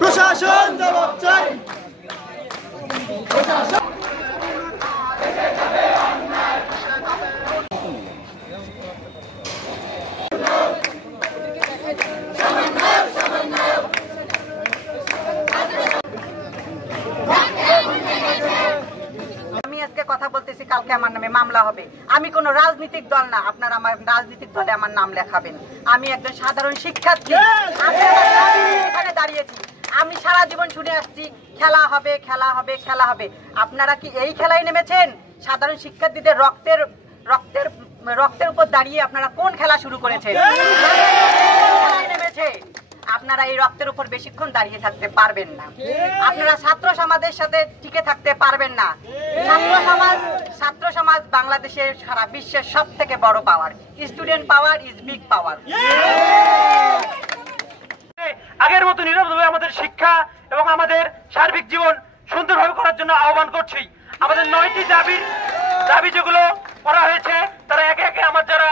প্রশাসন জবাব চাই। কথা বলতেছি, কালকে আমার নামে মামলা হবে। আমি কোন রাজনৈতিক দল না, আপনারা আমার রাজনৈতিক দলে আমার নাম লেখাবেন। আমি একজন সাধারণ শিক্ষার্থী, এখানে দাঁড়িয়েছি। আমি সারা জীবন শুনে আসছি খেলা হবে, খেলা হবে, খেলা হবে। আপনারা কি এই খেলায় নেমেছেন? সাধারণ শিক্ষার্থীদের রক্তের রক্তের রক্তের উপর দাঁড়িয়ে আপনারা কোন খেলা শুরু করেছেন? নেমেছে। আপনারা এই রক্তের উপর বেশিক্ষণ দাঁড়িয়ে থাকতে পারবেন না। আপনারা ছাত্র সমাজের সাথে টিকে থাকতে পারবেন না। ছাত্র সমাজ বাংলাদেশের সারা বিশ্বের সব থেকে বড় power. Student power is big power. আগের মতো নীরবভাবে আমাদের শিক্ষা এবং আমাদের সার্বিক জীবন সুন্দরভাবে করার জন্য আহ্বান করছি। আমাদের 9টি দাবি যেগুলো করা হয়েছে, তারা একে একে আমার যারা